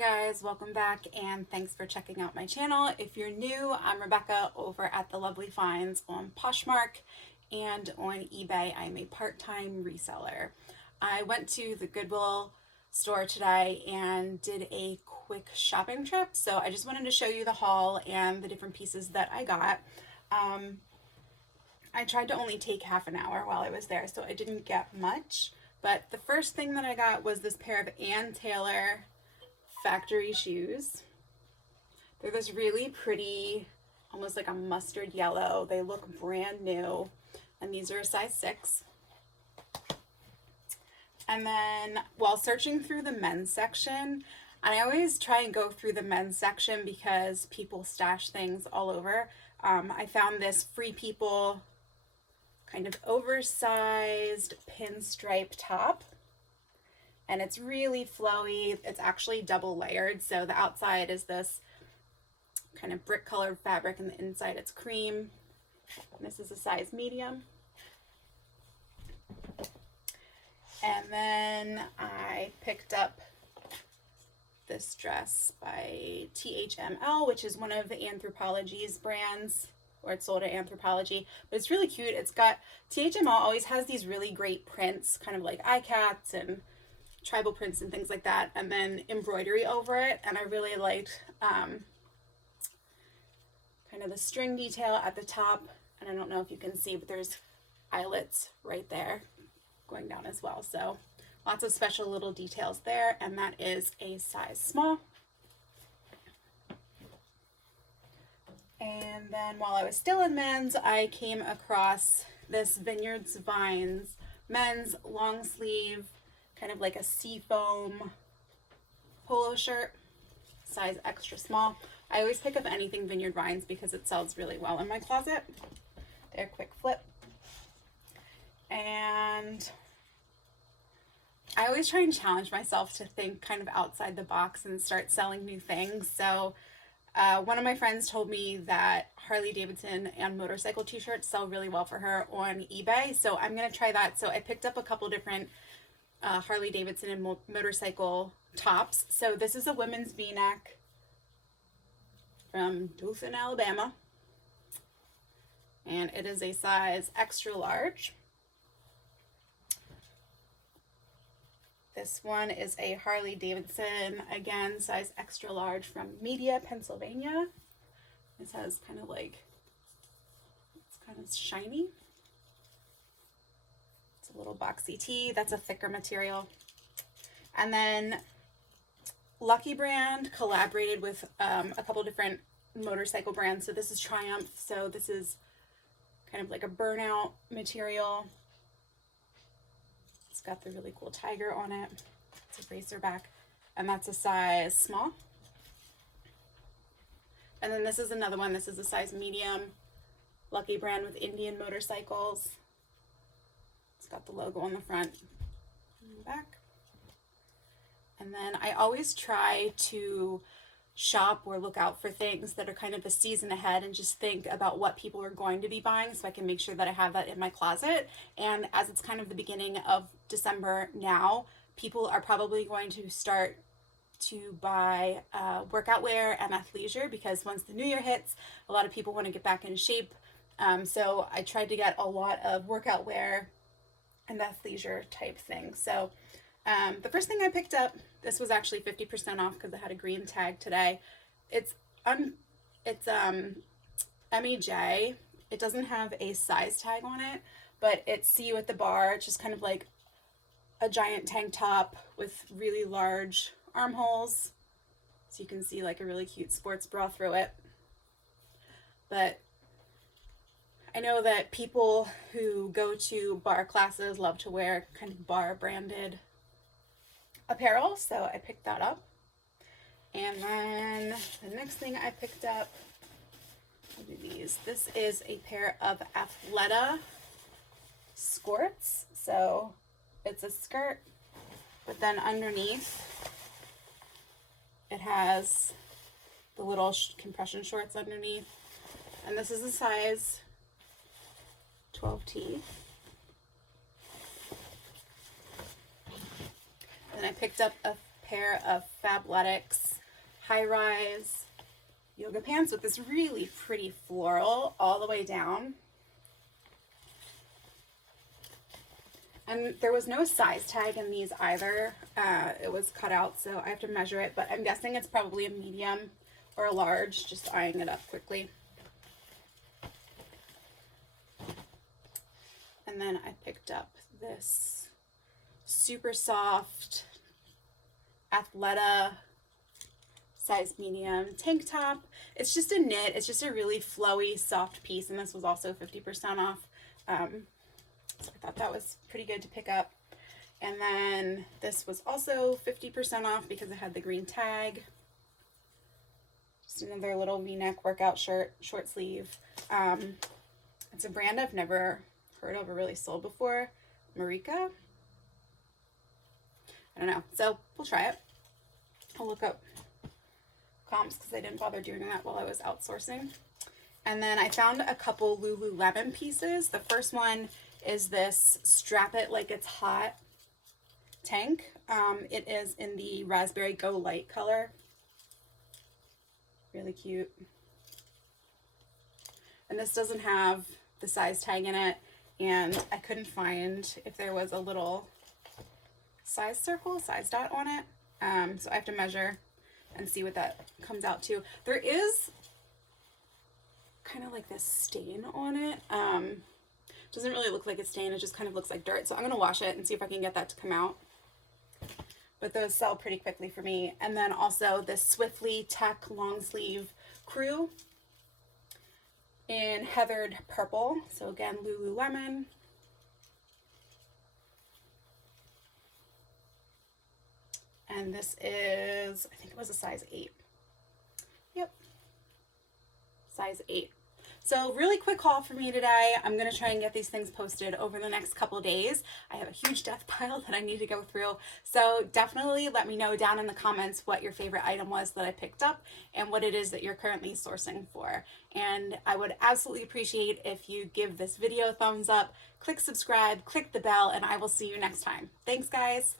Guys, welcome back and thanks for checking out my channel. If you're new, I'm Rebecca over at The Lovely Finds on Poshmark and on eBay. I'm a part-time reseller. I went to the GoodWill store today and did a quick shopping trip, so I just wanted to show you the haul and the different pieces that I got. I tried to only take half an hour while I was there, so I didn't get much, but the first thing that I got was this pair of Ann Taylor factory shoes. They're this really pretty, almost like a mustard yellow. They look brand new, and these are a size 6. And then while searching through the men's section, and I always try and go through the men's section because people stash things all over, I found this Free People kind of oversized pinstripe top. And it's really flowy. It's actually double layered. So the outside is this kind of brick colored fabric and the inside it's cream. And this is a size medium. And then I picked up this dress by THML, which is one of the Anthropologie's brands, or it's sold at Anthropologie, but it's really cute. It's got, THML always has these really great prints, kind of like eye cats and tribal prints and things like that, and then embroidery over it. And I really liked kind of the string detail at the top, and I don't know if you can see, but there's eyelets right there going down as well. So lots of special little details there, and that is a size small. And then while I was still in men's, I came across this Vineyard's Vines men's long sleeve, kind of like a seafoam polo shirt, size extra small. I always pick up anything Vineyard Vines because it sells really well in my closet. They're a quick flip. And I always try and challenge myself to think kind of outside the box and start selling new things. So one of my friends told me that Harley Davidson and motorcycle t-shirts sell really well for her on eBay. So I'm going to try that. So I picked up a couple different Harley Davidson and motorcycle tops. So this is a women's v-neck from Dothan, Alabama, and it is a size extra large. This one is a Harley Davidson, again size extra large, from Media, Pennsylvania. This has kind of like, it's kind of shiny. A little boxy tee. That's a thicker material. And then Lucky brand collaborated with a couple different motorcycle brands. So this is Triumph. So this is kind of like a burnout material. It's got the really cool tiger on it. It's a racerback, and that's a size small. And then this is another one. This is a size medium. Lucky brand with Indian motorcycles. It's got the logo on the front and the back. And then I always try to shop or look out for things that are kind of the season ahead and just think about what people are going to be buying so I can make sure that I have that in my closet. And as it's kind of the beginning of December now, people are probably going to start to buy workout wear and athleisure, because once the new year hits, a lot of people want to get back in shape. So I tried to get a lot of workout wear and athleisure type thing. So the first thing I picked up, this was actually 50% off because I had a green tag today. It's MEJ. It doesn't have a size tag on it, but it's see you at the bar. It's just kind of like a giant tank top with really large armholes, so you can see like a really cute sports bra through it. But I know that people who go to bar classes love to wear kind of bar branded apparel, so I picked that up. And then the next thing I picked up, I'll do these. This is a pair of Athleta skirts. So it's a skirt, but then underneath it has the little compression shorts underneath. And this is a size 12T. Then I picked up a pair of Fabletics high-rise yoga pants with this really pretty floral all the way down. And there was no size tag in these either. It was cut out, so I have to measure it, but I'm guessing it's probably a medium or a large, just eyeing it up quickly. And then I picked up this super soft Athleta size medium tank top. It's just a knit. It's just a really flowy, soft piece, and this was also 50% off. So I thought that was pretty good to pick up. And then this was also 50% off because it had the green tag. Just another little V-neck workout shirt, short sleeve. It's a brand I've never heard of or really sold before. Marika. I don't know. So we'll try it. I'll look up comps because I didn't bother doing that while I was outsourcing. And then I found a couple Lululemon pieces. The first one is this Strap It Like It's Hot tank. It is in the Raspberry Go Light color. Really cute. And this doesn't have the size tag in it, and I couldn't find if there was a little size circle, size dot on it. So I have to measure and see what that comes out to. There is kind of like this stain on it. Doesn't really look like a stain, it just kind of looks like dirt. So I'm gonna wash it and see if I can get that to come out. But those sell pretty quickly for me. And then also this Swiftly Tech long sleeve crew in heathered purple. So again, Lululemon. And this is, I think it was a size 8. Yep, size 8. So really quick haul for me today. I'm going to try and get these things posted over the next couple of days. I have a huge death pile that I need to go through. So definitely let me know down in the comments what your favorite item was that I picked up and what it is that you're currently sourcing for. And I would absolutely appreciate if you give this video a thumbs up, click subscribe, click the bell, and I will see you next time. Thanks, guys.